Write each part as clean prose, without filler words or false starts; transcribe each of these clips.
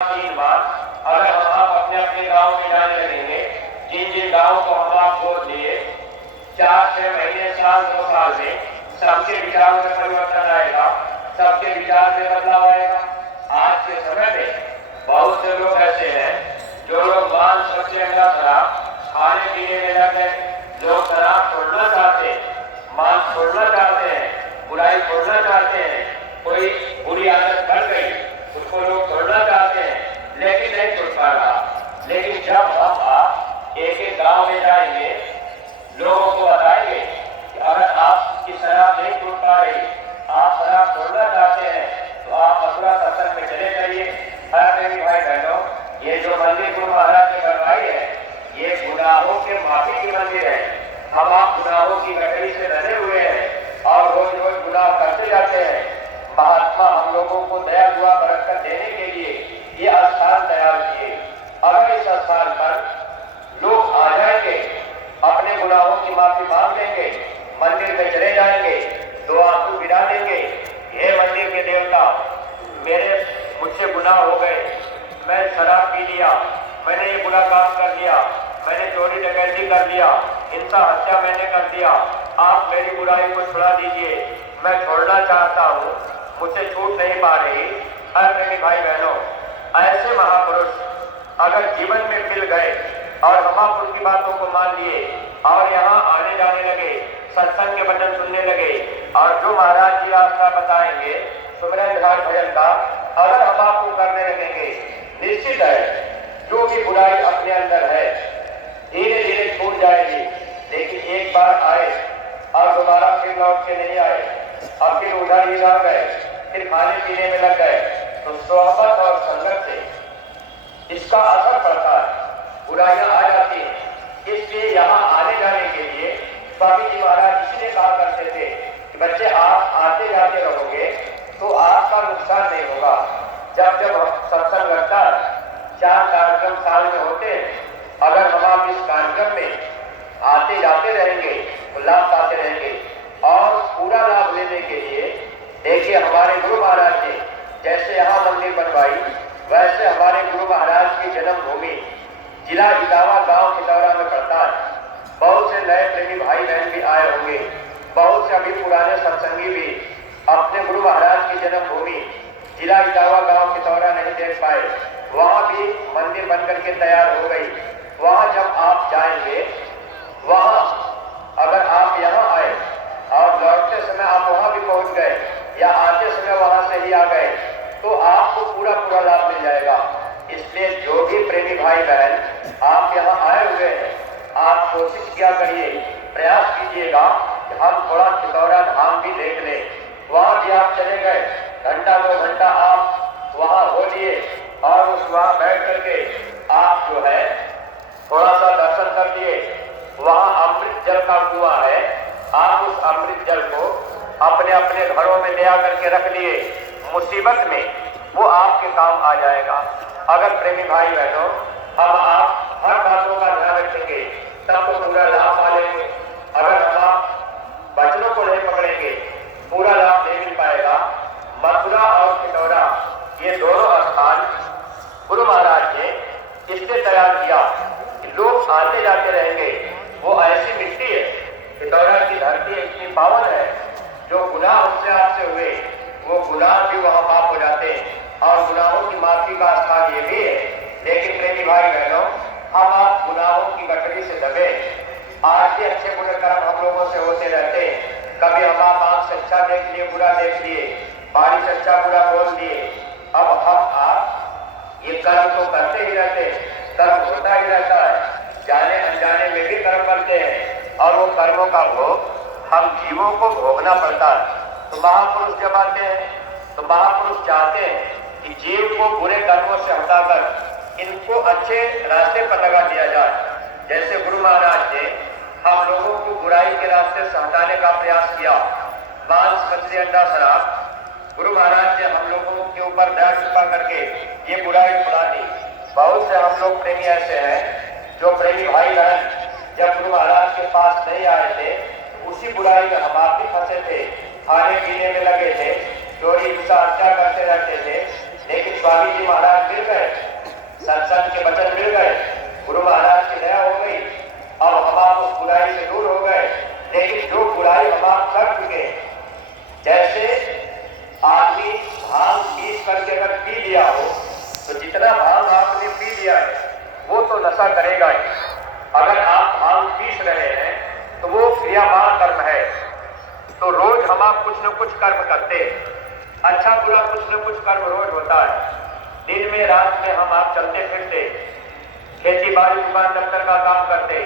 3 बार अगर हम आप अपने अपने गांव में जाने लगेंगे, जिन जिन गांव को हम आप गोद लिए, 4-6 महीने, साल, 2 साल में सबके विचारों में परिवर्तन आएगा, सबके विचार में बदलाव आएगा। आज के समय में बहुत से लोग ऐसे हैं जो लोग मांस बच्चे अंडा शराब खाने पीने में लग गए। लोग शराब छोड़ना चाहते हैं, मांस छोड़ना चाहते हैं, बुराई छोड़ना चाहते हैं, कोई बुरी आदत बढ़ गई उसको लोग छोड़ना चाहते हैं लेकिन नहीं छुड़ पा रहा। लेकिन जब हम आप एक एक गांव में जाएंगे, लोगों को बताएंगे कि अगर आपकी शराब नहीं छूट पा रही, आप शराब छोड़ना चाहते हैं, तो आप मथुरा सत्संग में चले जाइए। मेरे भाई बहनों, ये जो मंदिर गुरु महाराज ने बनवाई है, ये गुनाहों के माफी की मंदिर है। हम आप गुनाहों की गठरी से बने हुए हैं और रोज रोज गुनाह करते जाते हैं। महात्मा हम लोगों को दया दुआ बरकत देने के लिए ये स्थान तैयार किए। अगर इस स्थान पर लोग आ जाएंगे, अपने गुनाहों की माफी मांग लेंगे, मंदिर में चले जाएंगे, 2 आंसू गिरा देंगे, हे मंदिर के देवता, मुझसे गुनाह हो गए, मैं शराब पी लिया, मैंने ये बुरा काम कर लिया, मैंने चोरी डकैती कर लिया, हिंसा हत्या मैंने कर दिया, आप मेरी बुराई को छुड़ा दीजिए, मैं छोड़ना चाहता हूँ, मुझसे छूट नहीं पा रही। मेरे भाई बहनों, ऐसे महापुरुष अगर जीवन में मिल गए और हम आप उनकी बातों को मान लिए और यहाँ आने जाने लगे, सत्संग के वचन सुनने लगे और जो महाराज जी रास्ता बताएंगे सुमिरन ध्यान भजन का अगर हम आपको करने लगेंगे, निश्चित है जो भी बुराई अपने अंदर है धीरे धीरे छूट जाएगी। लेकिन एक बार आए और दोबारा फिर लौट के नहीं आए और फिर उधर ही रह गए, फिर खाने पीने में लग गए, तो सोहबत और संगत से इसका असर पड़ता है, बुराइयां आ जाती हैं। इसलिए यहाँ आने जाने के लिए स्वामी जी महाराज इसलिए कहा करते थे कि बच्चे आप आते जाते रहोगे तो आपका नुकसान नहीं होगा। जब जब सत्संग लगता है, 4 कार्यक्रम साल में होते हैं, अगर हम आप इस कार्यक्रम में आते जाते रहेंगे तो लाभ पाते रहेंगे। और पूरा लाभ लेने के लिए देखिए, हमारे गुरु महाराज ने जैसे यहाँ मंदिर बनवाई, वैसे हमारे गुरु महाराज की जन्मभूमि जिला इटावा गांव खितौरा में पड़ता है। बहुत से नए प्रेमी भाई बहन भी आए होंगे, बहुत से अभी पुराने सत्संगी भी अपने गुरु महाराज की जन्मभूमि जिला इटावा गांव खितौरा नहीं देख पाए, वहां भी मंदिर बनकर के तैयार हो गई। वहां जब आप जाएंगे, वहां अगर आप यहाँ आए और लौटते समय आप वहां भी पहुंच गए या आते समय वहां से ही आ गए, तो आपको पूरा पूरा लाभ मिल जाएगा। इसलिए जो भी प्रेमी भाई बहन आप यहाँ आए हुए हैं, आप कोशिश किया करिए, प्रयास कीजिएगा कि हम थोड़ा खितौरा धाम भी देख लें। वहां भी आप चले गए, घंटा 2 घंटा आप वहां हो लिए और उस वहां बैठ करके आप जो है थोड़ा सा दर्शन कर लिए। वहां अमृत जल का कुआं है, आप उस अमृत जल को अपने अपने घरों में ले आकर के रख लिए, मुसीबत में वो आपके काम आ जाएगा। अगर प्रेमी भाई बहनों हम आप हर बातों का ध्यान रखेंगे तब तो पूरा लाभ पा लेंगे। अगर हम आप वचनों को नहीं पकड़ेंगे, पूरा लाभ नहीं मिल पाएगा। मथुरा और खितौरा ये दोनों स्थान गुरु महाराज ने इसलिए तैयार किया कि लोग आते जाते रहेंगे। वो ऐसी मिट्टी है, खितौरा की धरती इतनी पावन है, जो गुनाह हमसे आपसे हुए वो गुनाह भी वहां माफ हो जाते हैं और गुनाहों की माफी का स्थान ये भी है। लेकिन प्रेमी भाई बहनों, हम आप गुनाहों की गठरी से दबे, आज के अच्छे बुरे कर्म हम लोगों से होते रहते हैं। कभी हम आप आंख से अच्छा देख लिए, बुरा देख लिए, बारिश से अच्छा बुरा बोल दिए। अब हम आप ये कर्म तो करते ही रहते हैं, कर्म होता ही रहता है, जाने अनजाने में भी कर्म करते हैं और वो कर्मों का भोग हम जीवों को भोगना पड़ता है। तो महापुरुष जब आते हैं तो महापुरुष चाहते हैं कि जीव को बुरे कर्मों से हटाकर इनको अच्छे रास्ते पर लगा दिया जाए। जैसे गुरु महाराज ने हम लोगों को बुराई के रास्ते से हटाने का प्रयास किया, मांस मछली अंडा शराब, गुरु महाराज ने हम लोगों के ऊपर दया कृपा करके ये बुराई छुड़ा दी। बहुत से हम लोग प्रेमी ऐसे हैं जो प्रेमी भाई बहन जब गुरु महाराज के पास नहीं आए थे, उसी बुराई में हम आप भी फंसे थे, खाने पीने में लगे थे, चोरी हिंसा हत्या करते रहते थे, लेकिन स्वामी जी महाराज मिल गए, सत्संग के वचन मिल गए, गुरु महाराज की दया हो गई, अब हम आप उस बुराई से दूर हो गए। लेकिन जो बुराई हम आप कर चुके, जैसे आदमी भांग पीस करके अगर पी लिया हो तो जितना भांग आपने पी लिया है वो तो नशा करेगा ही। अगर आप भांग पीस रहे हैं तो वो क्रियावान कर्म है। तो रोज हम आप कुछ न कुछ कर्म करते, अच्छा बुरा कुछ न कुछ कर्म रोज होता है। दिन में रात में हम आप चलते फिरते, खेती बाड़ी दुकान दफ्तर का काम करते,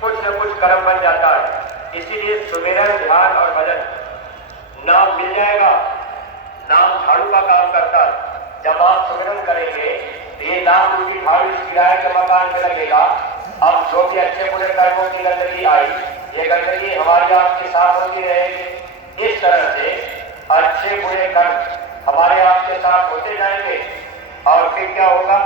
कुछ न कुछ कर्म बन जाता है। इसीलिए सुमिरन ध्यान और भजन, नाम मिल जाएगा। नाम झाड़ू का काम करता है। जब आप सुमिरन करेंगे तो ये नाम रूपी झाड़ू इस किराए के मकान में लगेगा। अब जो भी अच्छे बुरे कर्मों की गंदगी आई, ये गंदगी हमारी आपके साथ होती रहेगी। इस तरह से अच्छे बुरे कर्म हमारे आपके साथ होते जाएंगे और फिर क्या होगा?